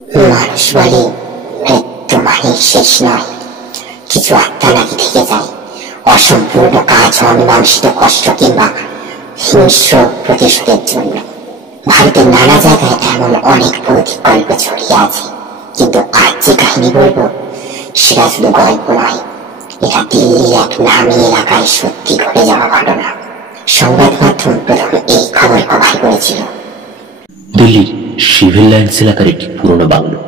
মানুষ বলে মৃত্যু মানে শেষ নয়, কিছু আত্মা নাকি থেকে যায়, অসম্পূর্ণ কাজ, অমীমাংসিত কষ্ট কিংবা হিংস্র প্রতিশোধের জন্য। ভারতের নানা জায়গায় এমন অনেক ভৌতিক গল্প ছড়িয়ে আছে, কিন্তু আজ যে কাহিনী বলবো সেটা শুধু গল্প নয়, এটা দিল্লির এক নামী এলাকায় সত্যি ঘটে যাওয়া ঘটনা। সংবাদ মাধ্যম প্রথমে এই খবর কভার করেছিল। দিল্লির সিভিল লাইন্স এলাকার একটি পুরনো বাংলো,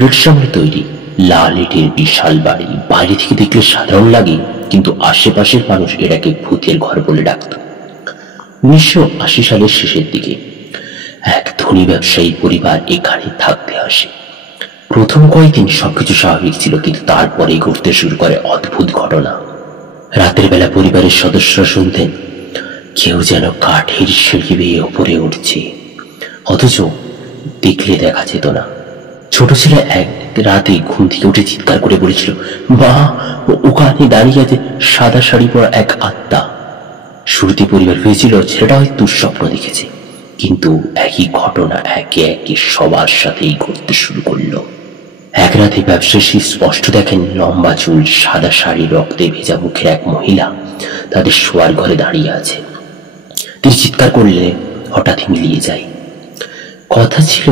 রেড সামনে তৈরি, লাল ইটের বিশাল বাড়ি। বাইরে থেকে দেখলে সাধারণ লাগে, কিন্তু আশেপাশের মানুষ এটাকে ভূতের ঘর বলে ডাকত। 1980 সালের শেষের দিকে এক ধনী ব্যবসায়ী পরিবার এখানে থাকতে আসে। প্রথম কয়েকদিন সবকিছু স্বাভাবিক ছিল, কিন্তু তারপরে ঘটতে শুরু করে অদ্ভুত ঘটনা। রাতের বেলা পরিবারের সদস্যরা শুনতেন কেউ যেন কাঠের সিঁড়ি বেয়ে উপরে উঠছে, অথচ দেখলে দেখা যেত না। ছোট ছেলে এক রাতে ঘুম থেকে উঠে চিৎকার করে বলেছিল, মা, ওখানে দাঁড়িয়ে আছে সাদা শাড়ি পরা এক আত্মা। শুরুতে পরিবার ভেবেছিল ছেলেটা হয়তো দুঃস্বপ্ন দেখেছে, কিন্তু একই ঘটনা একে একে সবার সাথেই ঘটতে শুরু করলো। এক রাতে ব্যবসায়ী স্পষ্ট দেখেন লম্বা চুল, সাদা শাড়ি, রক্তে ভেজা মুখের এক মহিলা তাদের শোয়ার ঘরে দাঁড়িয়ে আছে। তিনি চিৎকার করলে হঠাৎ মিলিয়ে যায়। কথা ছিল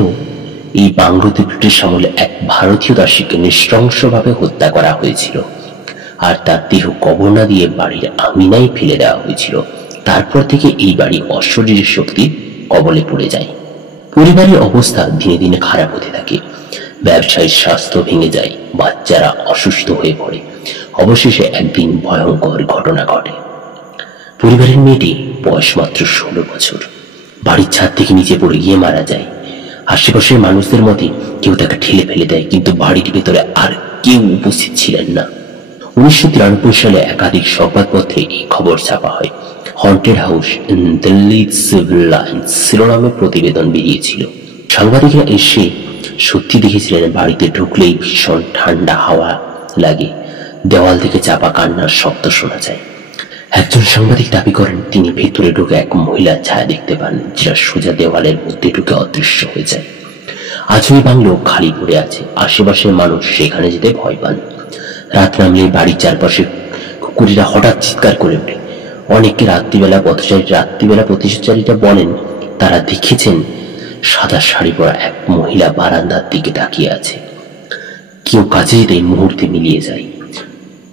এই বাংলোতে ব্রিটিশ আমলে এক ভারতীয় দাসীকে নৃশংসভাবে হত্যা করা হয়েছিল, আর তার দেহ কবর না দিয়ে বাড়ির আঙিনায় ফেলে দেওয়া হয়েছিল। তারপর থেকে এই বাড়ি অশরীরী শক্তির কবলে পড়ে যায়। পরিবারের অবস্থা দিনে দিনে খারাপ হতে থাকে, ব্যবসায়ীর স্বাস্থ্য ভেঙে যায়, বাচ্চারা অসুস্থ হয়ে পড়ে। অবশেষে একদিন ভয়ঙ্কর ঘটনা ঘটে। পরিবারের মেয়েটি বয়স মাত্র 16 বছর, বাড়ির ছাদ থেকে নিচে পড়ে গিয়ে মারা যায়। আশেপাশের মানুষদের মতে কেউ তাকে ঠেলে ফেলে দেয়, কিন্তু বাড়ির ভেতরে আর কেউ উপস্থিত ছিলেন না। 1993 সালে একাধিক সংবাদপত্রে এই খবর ছাপা হয়। Haunted house in Delhi civil lines শিরোনামে প্রতিবেদন বেরিয়েছিল। সাংবাদিকরা এসে সত্যি দেখেছিলেন বাড়িতে ঢুকলেই ভীষণ ঠান্ডা হাওয়া লাগে, দেওয়াল থেকে চাপা কান্নার শব্দ শোনা যায়। একজন সাংবাদিক দাবি করেন তিনি ভেতরে ঢুকে এক মহিলার ছায়া দেখতে পান, যেটা সোজা দেওয়ালের মধ্যে ঢুকে অদৃশ্য হয়ে যায়। আজ ওই বাংলো খালি পড়ে আছে, আশেপাশের মানুষ সেখানে যেতে ভয় পান। রাত নামলে বাড়ির চারপাশে কুকুরেরা হঠাৎ চিৎকার করে ওঠে। অনেকে রাত্রিবেলা পথচারীরা বলেন তারা দেখেছেন সাদা শাড়ি পরা এক মহিলা বারান্দার দিকে তাকিয়ে আছে। কেউ কাছে যেতে মুহূর্তে মিলিয়ে যায়।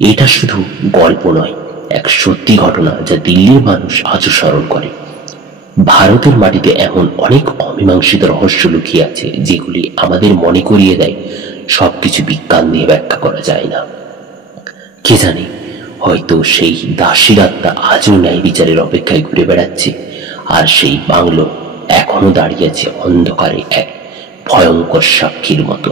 এটা শুধু গল্প নয়, এক সত্যি ঘটনা যা দিল্লির মানুষ আজও স্মরণ করে। ভারতের মাটিতে এমন অনেক অমীমাংসিত রহস্য লুকিয়ে আছে, যেগুলি আমাদের মনে করিয়ে দেয় সবকিছু বিজ্ঞান দিয়ে ব্যাখ্যা করা যায় না। কে জানে, হয়তো সেই দাসীর আত্মা আজও ন্যায় বিচারের অপেক্ষায় ঘুরে বেড়াচ্ছে, আর সেই বাংলো এখনো দাঁড়িয়ে আছে অন্ধকারে এক ভয়ঙ্কর সাক্ষীর মতো।